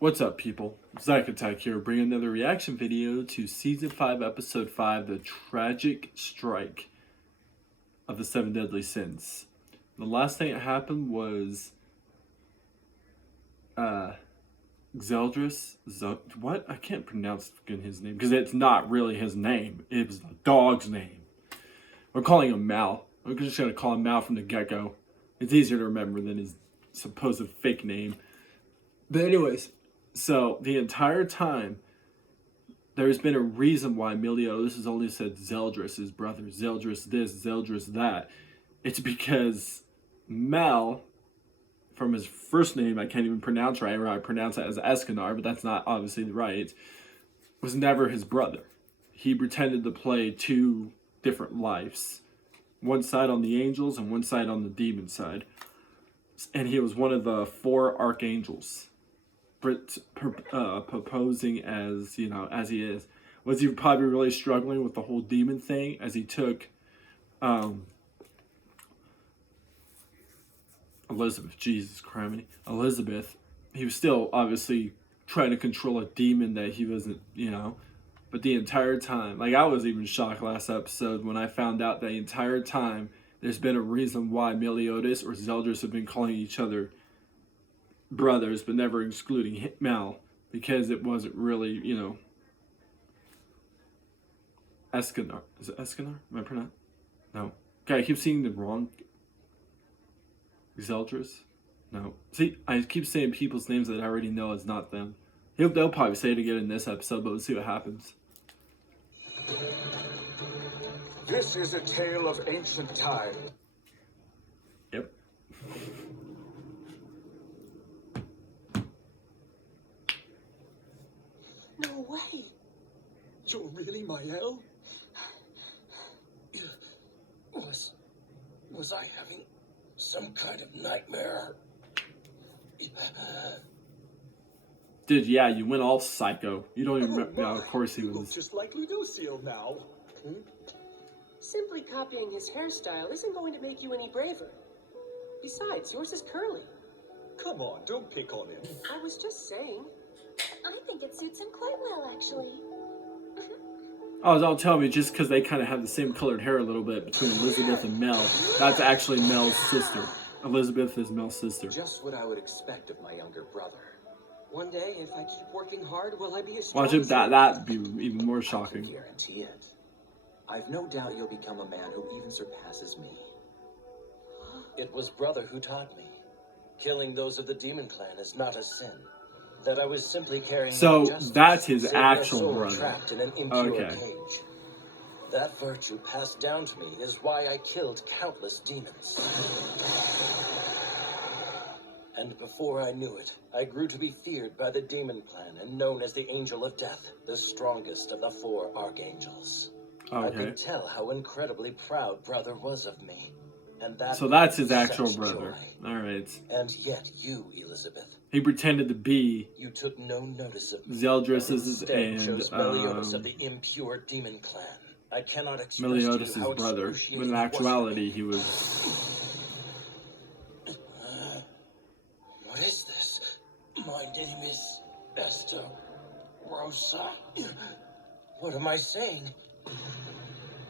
What's up, people? Zach Attack here, bringing another reaction video to Season 5, Episode 5, The Tragic Strike of the Seven Deadly Sins. The last thing that happened was, Zeldris, what? I can't pronounce his name, because it's not really his name. It was the dog's name. We're calling him Mal. I'm just going to call him Mal from the get-go. It's easier to remember than his supposed fake name. But anyways, so the entire time, there's been a reason why Meliodas has only said Zeldris, his brother, Zeldris this, Zeldris that. It's because Mal, from his first name, I can't even pronounce right, or I pronounce it as Escanar, but that's not obviously right, was never his brother. He pretended to play two different lives. One side on the angels and one side on the demon side. And he was one of the four archangels. Proposing as, as he is. Was he probably really struggling with the whole demon thing as he took Elizabeth, Jesus Christ, Elizabeth. He was still obviously trying to control a demon that he wasn't, but the entire time, like I was even shocked last episode when I found out that the entire time there's been a reason why Meliodas or Zeldris have been calling each other brothers, but never excluding Mal, because it wasn't really, Escanar. Is it Escanar? Am I pronouncing? No. Okay, I keep seeing the wrong. Zeldris? No. See, I keep saying people's names that I already know is not them. They'll probably say it again in this episode, but let's see what happens. This is a tale of ancient time. Yep. No way. You're really Mael? Was I having some kind of nightmare? Dude, yeah, you went all psycho. You don't even remember. Of course he was. Just like Lucille now. Simply copying his hairstyle isn't going to make you any braver. Besides, yours is curly. Come on, don't pick on him. I was just saying. I think it suits him quite well, actually. Oh, don't tell me just because they kind of have the same colored hair a little bit between Elizabeth and Mel. That's actually Mel's sister. Elizabeth is Mel's sister. Just what I would expect of my younger brother. One day, if I keep working hard, will I be as strong Watch him, as that'd be even more shocking. I can guarantee it. I've no doubt you'll become a man who even surpasses me. It was brother who taught me. Killing those of the demon clan is not a sin. That I was simply carrying So justice, that's his saving a actual soul brother. Trapped in an impure Okay. cage. That virtue passed down to me is why I killed countless demons. And before I knew it, I grew to be feared by the demon clan and known as the Angel of Death, the strongest of the four archangels. I Okay. could tell how incredibly proud brother was of me. And that So that's his brought actual such brother. joy. Alright. And yet you, Elizabeth, He pretended to be you took no notice of me. Zeldris's Instead, and chose Meliodas of the impure demon clan. I cannot express to you Meliodas' how brother. excruciating When in it was for actuality me. he was. What is this? My name is Esther Rosa. What am I saying?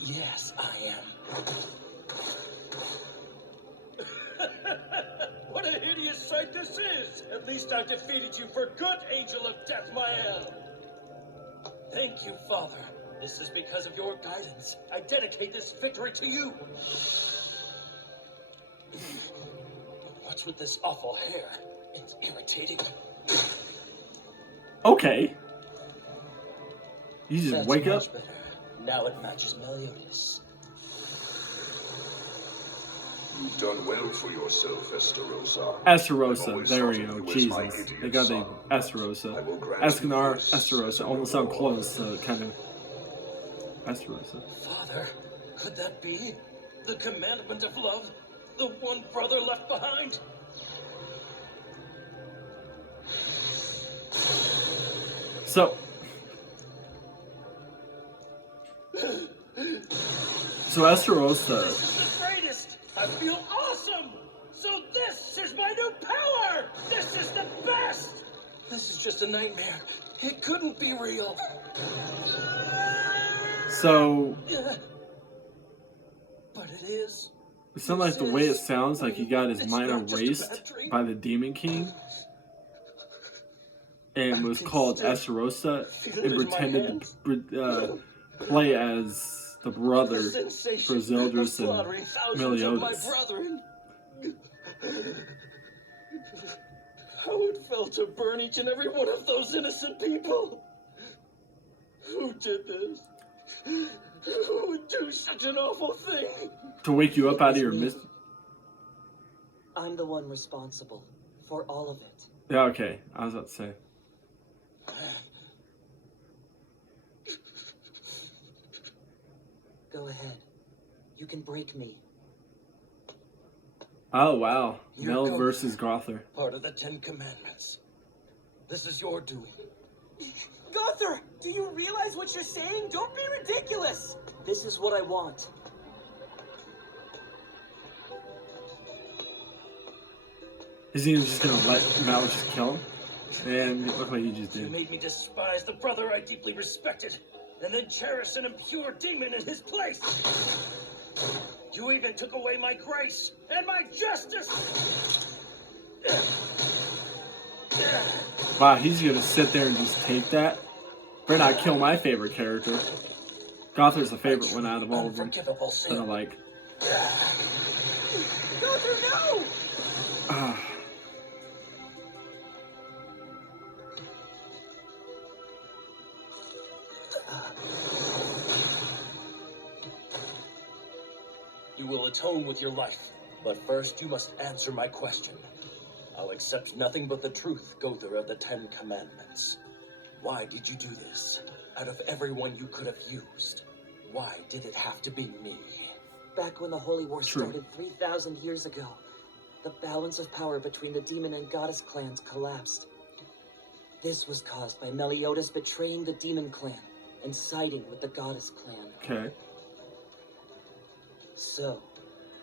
Yes, I am. What a hideous sight this is! At least I defeated you for good, Angel of Death, Mael! Thank you, Father. This is because of your guidance. I dedicate this victory to you. What's with this awful hair? It's irritating. Okay. You just That's wake up. much better. Now it matches Meliodas. You've done well for yourself, Esterosa. Esterosa, there we go. Jesus. They got the Esterosa. Escanar, Esterosa. Almost sound close to kind of Esterosa. Father, could that be? The commandment of love? The one brother left behind? So Esterosa. This is the greatest! I feel awesome! So this is my new power! This is the best! This is just a nightmare. It couldn't be real. So, But it is. it sounds like the way it sounds like he got his mind erased by the Demon King and was called Estarossa and pretended to play as the brother for Zeldris and Meliodas. How it felt to burn each and every one of those innocent people. Who did this? Who would do such an awful thing? To wake you up out of your mist. I'm the one responsible for all of it. Yeah, okay. I was about to say. Go ahead. You can break me. Oh, wow. Mel versus Gother. Part of the 10 Commandments. This is your doing. Gother! Do you realize what you're saying? Don't be ridiculous! This is what I want. Is he just gonna let Mal just kill him? And it looked like he just You did. made me despise the brother I deeply respected, and then cherish an impure demon in his place. You even took away my grace and my justice. Wow, he's gonna sit there and just take that? Better not kill my favorite character. Gother's the favorite one out of all of them Unforgivable that sin. I like. Gother, no! Ah. You will atone with your life, but first you must answer my question. I'll accept nothing but the truth, Gother of the 10 Commandments. Why did you do this? Out of everyone you could have used, why did it have to be me? Back when the Holy War True. started 3,000 years ago, the balance of power between the demon and goddess clans collapsed. This was caused by Meliodas betraying the demon clan and siding with the goddess clan. Okay. So,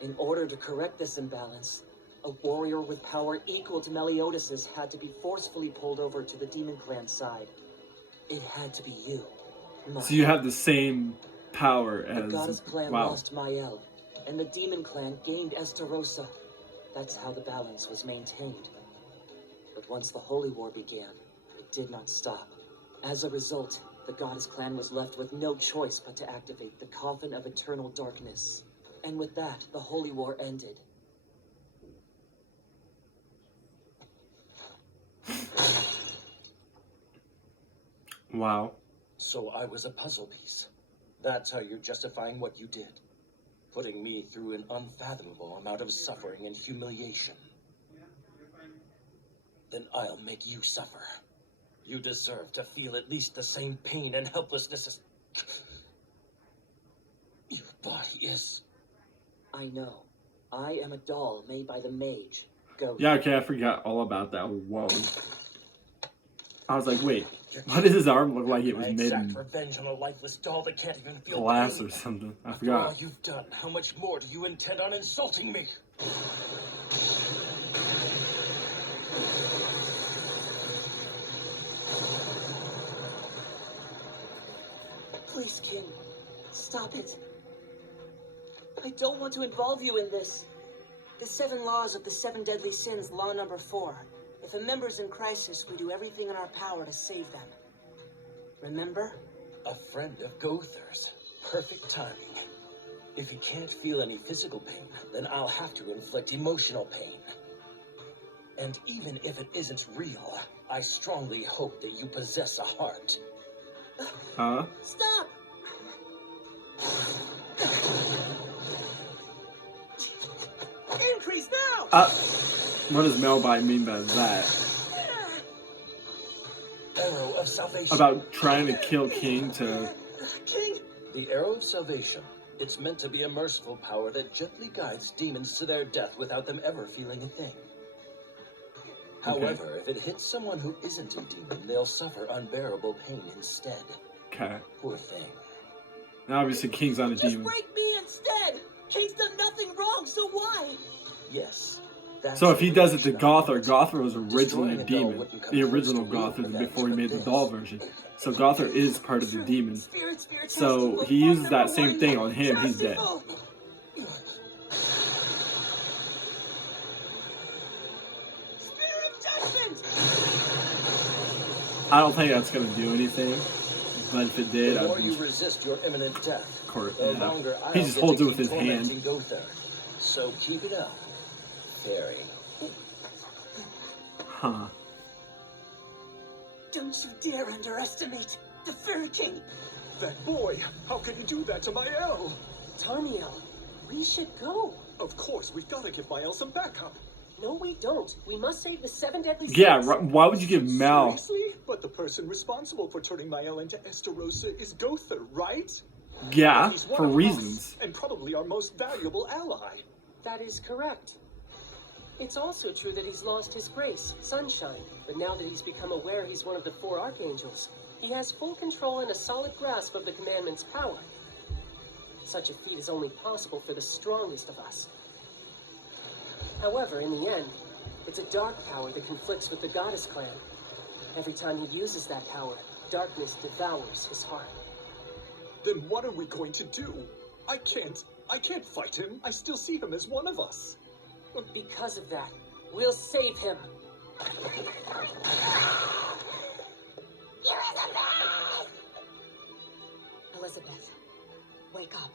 in order to correct this imbalance, a warrior with power equal to Meliodas's had to be forcefully pulled over to the demon clan side. It had to be you. So you have the same power The as... goddess clan Wow. lost Mael, and the demon clan gained Estarossa. That's how the balance was maintained. But once the Holy War began, it did not stop. As a result, the goddess clan was left with no choice but to activate the Coffin of Eternal Darkness. And with that, the Holy War ended. Wow. So I was a puzzle piece. That's how you're justifying what you did. Putting me through an unfathomable amount of suffering and humiliation. Then I'll make you suffer. You deserve to feel at least the same pain and helplessness as... Your body is... I know. I am a doll made by the mage. Go. Yeah, okay, I forgot all about that. Whoa. I was like, wait, why does his arm look like it was I made exact in revenge on a lifeless doll that can't even feel glass pain. or something? I After all forgot. you've done, how much more do you intend on insulting me? Please, King. Stop it. I don't want to involve you in this. The 7 laws of the 7 deadly sins, law number 4. If a member's in crisis, we do everything in our power to save them. Remember? A friend of Gother's. Perfect timing. If he can't feel any physical pain, then I'll have to inflict emotional pain. And even if it isn't real, I strongly hope that you possess a heart. Huh? Stop! Increase now! What does Melbite mean by that? Arrow of Salvation. About trying to kill King to... King! The Arrow of Salvation. It's meant to be a merciful power that gently guides demons to their death without them ever feeling a thing. However, if it hits someone who isn't a demon, they'll suffer unbearable pain instead. Okay. Poor thing. Now obviously King's not a Just demon. break me instead! King's done nothing wrong, so why? Yes, That's So if he the does it to reaction I Gothar, want. Gothar was originally Destroying a a doll demon. wouldn't come The close original to real Gothar revenge, before he but made the this- doll version. So Gothar is part of the demon. Spirit has So to he uses perform that number same one. thing on him. He's dead. Justifiable. Spirit of judgment. I don't think that's gonna do anything. But if it did, The I'd more be you resist your imminent death, court. the longer I'll He just get holds to it with keep his hand. tormenting Gothar. So keep it up, fairy. Huh. Don't you dare underestimate the Fairy King. That boy! How could he do that to Mael? Tarmiel, we should go. Of course, we've got to give Mael some backup. No, we don't. We must save the 7 deadly sins. Yeah. Why would you give Mal? Seriously? But the person responsible for turning Mael into Estarossa is Gothar, right? Yeah, He's one for of us, reasons. and probably our most valuable ally. That is correct. It's also true that he's lost his grace, sunshine. But now that he's become aware he's one of the 4 archangels, he has full control and a solid grasp of the commandment's power. Such a feat is only possible for the strongest of us. However, in the end, it's a dark power that conflicts with the goddess clan. Every time he uses that power, darkness devours his heart. Then what are we going to do? I can't fight him. I still see him as one of us. Because of that, we'll save him. Elizabeth, wake up.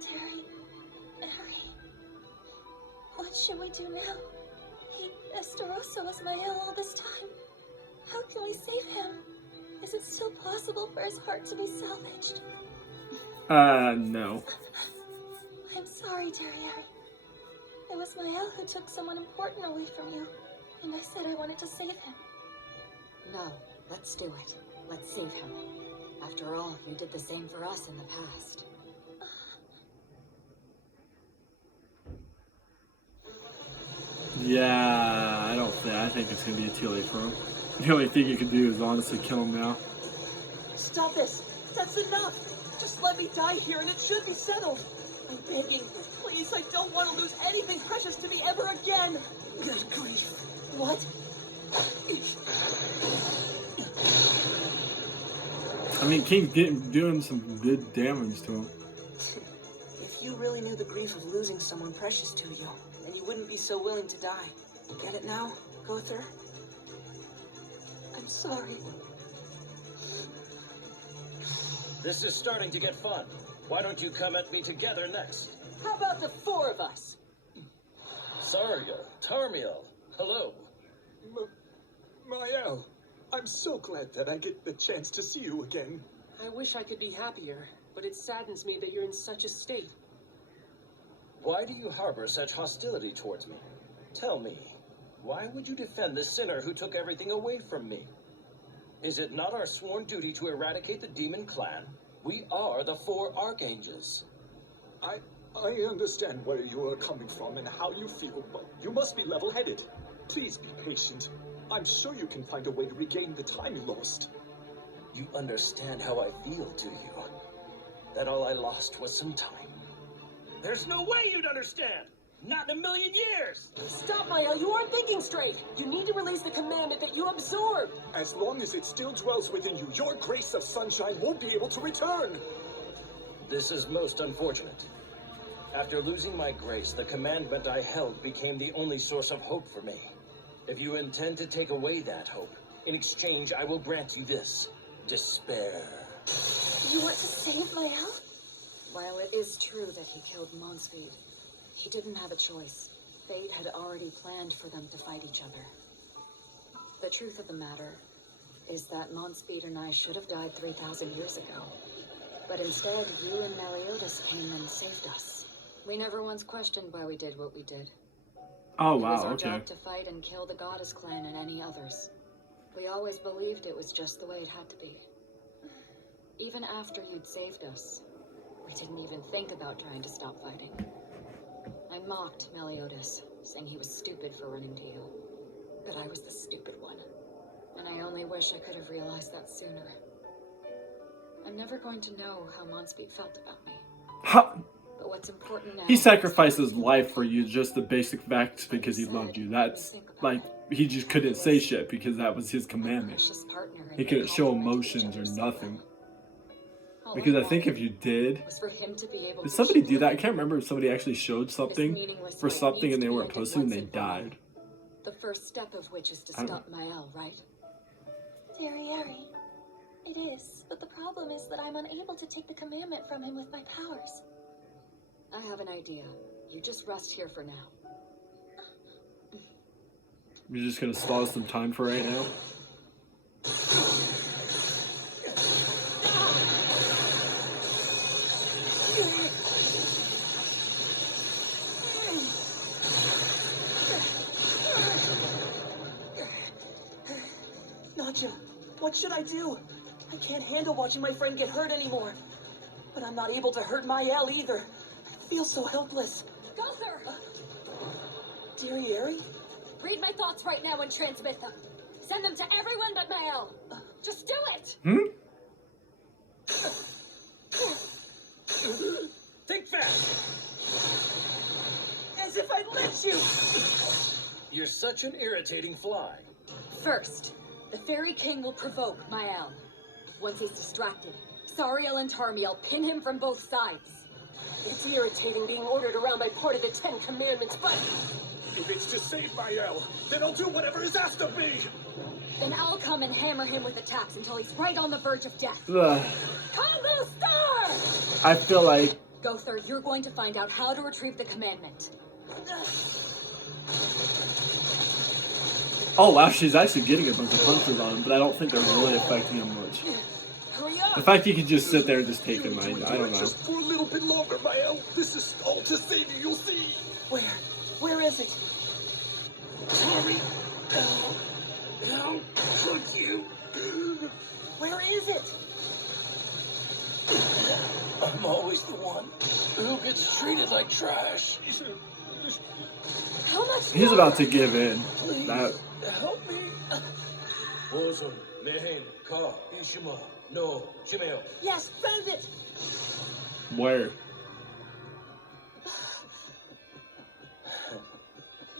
Terry, Harry, what should we do now? Estarossa was Mael all this time. How can we save him? Is it still possible for his heart to be salvaged? No. I'm sorry, Terry. It was Mael who took someone important away from you, and I said I wanted to save him. No, let's do it. Let's save him. After all, you did the same for us in the past. Yeah, I think it's gonna be too late for him. The only thing you can do is honestly kill him now. Stop this! That's enough! Just let me die here and it should be settled! I'm begging, please, I don't want to lose anything precious to me ever again! Good grief. What? I mean, King's doing some good damage to him. If you really knew the grief of losing someone precious to you, then you wouldn't be so willing to die. Get it now, Gothar? I'm sorry. This is starting to get fun. Why don't you come at me together next? How about the 4 of us? Saria, Tarmiel, hello. Mael, I'm so glad that I get the chance to see you again. I wish I could be happier, but it saddens me that you're in such a state. Why do you harbor such hostility towards me? Tell me, why would you defend the sinner who took everything away from me? Is it not our sworn duty to eradicate the demon clan? We are the 4 archangels. I understand where you are coming from and how you feel, but you must be level-headed. Please be patient. I'm sure you can find a way to regain the time you lost. You understand how I feel, do you? That all I lost was some time. There's no way you'd understand! Not in a million years! Stop, Mael, you aren't thinking straight! You need to release the commandment that you absorbed! As long as it still dwells within you, your grace of sunshine won't be able to return. This is most unfortunate. After losing my grace, the commandment I held became the only source of hope for me. If you intend to take away that hope, in exchange I will grant you this: despair. You want to save Mael? While it is true that he killed Monspeed, he didn't have a choice. Fate had already planned for them to fight each other. The truth of the matter is that Monspeed and I should have died 3,000 years ago. But instead, you and Meliodas came and saved us. We never once questioned why we did what we did. Oh It was wow, our okay. job to fight and kill the Goddess Clan and any others. We always believed it was just the way it had to be. Even after you'd saved us, we didn't even think about trying to stop fighting. I mocked Meliodas, saying he was stupid for running to you. But I was the stupid one. And I only wish I could have realized that sooner. I'm never going to know how Monspeed felt about me. Ha! But But what's important now... He sacrificed his life for you, just the basic facts because he loved you. That's like, he just couldn't say shit because that was his commandment. He couldn't show emotions or nothing. Because I think if you did somebody do that? I can't remember if somebody actually showed something for something and they weren't supposed to and they died. The first step of which is to stop Mael, right? Derriere, it is, but the problem is that I'm unable to take the commandment from him with my powers. I have an idea. You just rest here for now. You're just gonna stall some time for right now? Nadja, what should I do? I can't handle watching my friend get hurt anymore. But I'm not able to hurt Mael either. I feel so helpless. Gother! Derriere? Read my thoughts right now and transmit them. Send them to everyone but Mael. Just do it! Think fast! As if I'd let you! You're such an irritating fly. First, the Fairy King will provoke Mael. Once he's distracted, Sariel and Tarmiel pin him from both sides. It's irritating being ordered around by part of the 10 Commandments, but... If it's to save Mael, then I'll do whatever is asked of me! Then I'll come and hammer him with attacks until he's right on the verge of death. Ugh. Combo Star! I feel like... Gother, you're going to find out how to retrieve the commandment. Oh wow, she's actually getting a bunch of punches on him, but I don't think they're really affecting him much. Hurry up! The fact he can just sit there and just take him, I don't know. Just for a little bit longer, Mael. This is all to save you, you'll see. Where is it? Sorry. How could you? Where is it? I'm always the one who gets treated like trash. How much He's about to give in. Please, That, help me. Ozun, Mehen, Ka, Ishima, No, Shimeo. Yes, found it! where?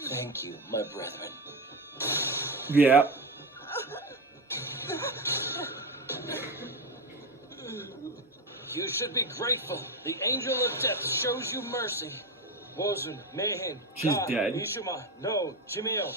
Thank you, my brethren. Yeah. You should be grateful. The angel of death shows you mercy. Wozun, Mehen, She's Ka, dead. Ishima, No, Shimeo.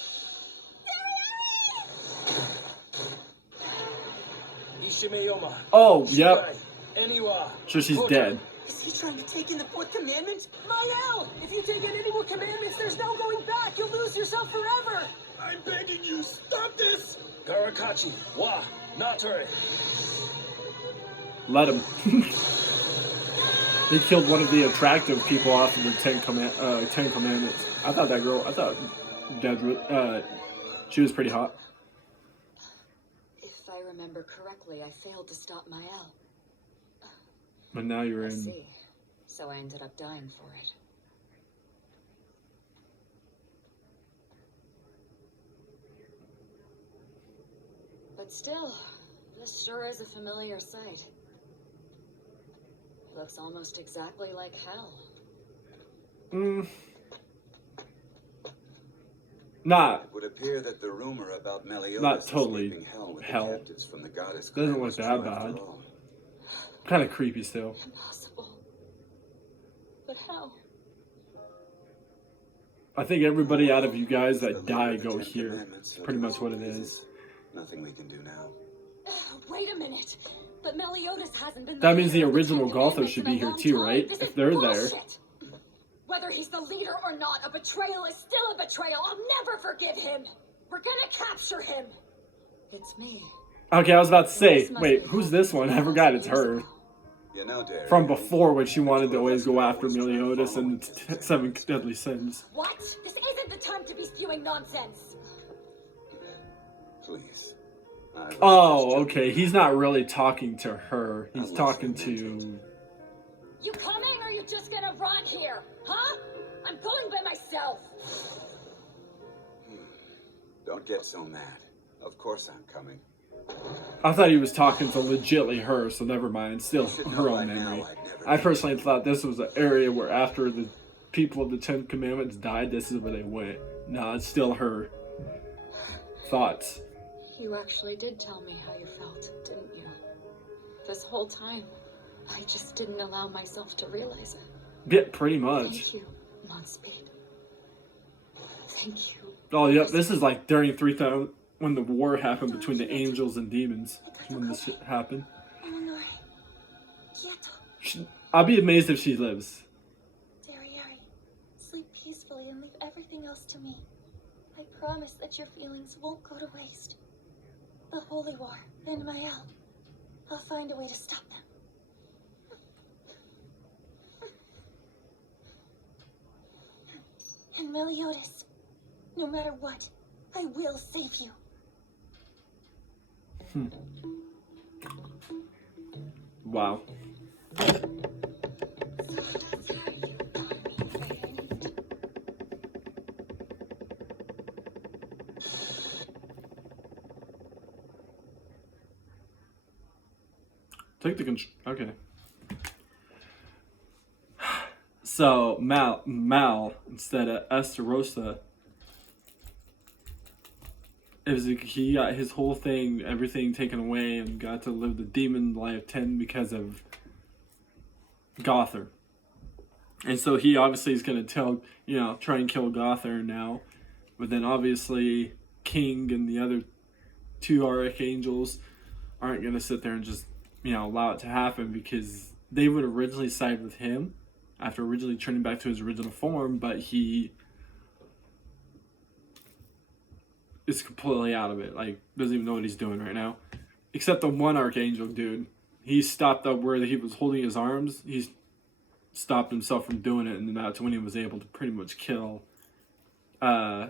Ishimeyoma. Oh, yep. Shirai, Eniwa. So she's Kota. dead. Is he trying to take in the fourth commandment? Mael! If you take in any more commandments, there's no going back! You'll lose yourself forever! I'm begging you, stop this! Garakachi, Wa, Nature. Let him. He killed one of the attractive people off of the Ten Commandments. I thought Dedra, she was pretty hot. If I remember correctly, I failed to stop Mael. But now you're I in. see. So I ended up dying for it. But still, this sure is a familiar sight. Looks almost exactly like hell. Not. It would appear that the rumor about Meliodas Not totally escaping hell with hell. the captives from the goddess Doesn't clan look was that true after bad. all. Kind of creepy still. Impossible. But how? I think everybody out of you guys that The die leader of the go 10 here. Commandments, It's pretty much what it Odysseus. is. Nothing we can do now. Wait a minute. But Meliodas hasn't been. That means the leader of original 10 Gotha Commandments should in be a here long too, time. right? This If is they're bullshit. Whether he's the leader or not, a betrayal is still a betrayal. I'll never forgive him. We're gonna capture him. It's me. Okay, I was about to say, This must wait, be who's this one? I forgot it's her. You know, Derry, From before when she wanted to always go after Always try to Meliodas follow and me. the Seven Deadly Sins. What? This isn't the time to be spewing nonsense. Please. I was Oh, just okay. joking. He's not really talking to her. He's Unless talking they meant to... You coming or are you just gonna rot here? Huh? I'm going by myself. Don't get so mad. Of course I'm coming. I thought he was talking to legitly her, so never mind. Still her own memory. I personally thought this was an area where after the people of the Ten Commandments died, this is where they went. No, it's still her thoughts. You actually did tell me how you felt, didn't you? This whole time, I just didn't allow myself to realize it. Yeah, pretty much. Thank you, Modspeed. Thank you. Oh, yep, this is like during 3000, when the war happened between the angels and demons. When this shit happened. I'll be amazed if she lives. Derriere, sleep peacefully and leave everything else to me. I promise that your feelings won't go to waste. The Holy War and Mael. I'll find a way to stop them. And Meliodas, no matter what, I will save you. Wow. Take the control. Okay. So Mal instead of Estarossa, he got his whole thing, everything taken away, and got to live the demon life 10 because of Gother. And so he obviously is going to try and kill Gother now. But then obviously King and the other two archangels aren't going to sit there and just, allow it to happen, because they would originally side with him after originally turning back to his original form, but he is completely out of it. Like, doesn't even know what he's doing right now. Except the one archangel dude. He stopped up where he was holding his arms. He stopped himself from doing it, and that's when he was able to pretty much kill I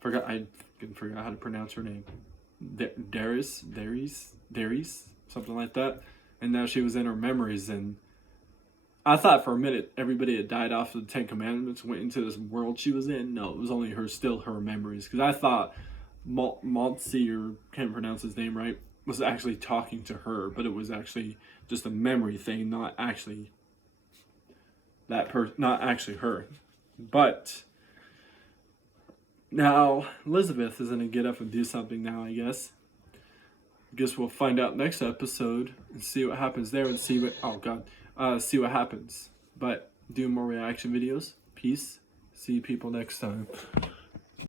forgot how to pronounce her name. Darius, something like that. And now she was in her memories, and I thought for a minute everybody had died off of the Ten Commandments, went into this world she was in. No, it was only still her memories. Because I thought Maltzy, or can't pronounce his name right, was actually talking to her, but it was actually just a memory thing, not actually not actually her. But now Elizabeth is going to get up and do something now, I guess. Guess we'll find out next episode and see what happens there, and see what happens. But do more reaction videos. Peace. See people next time.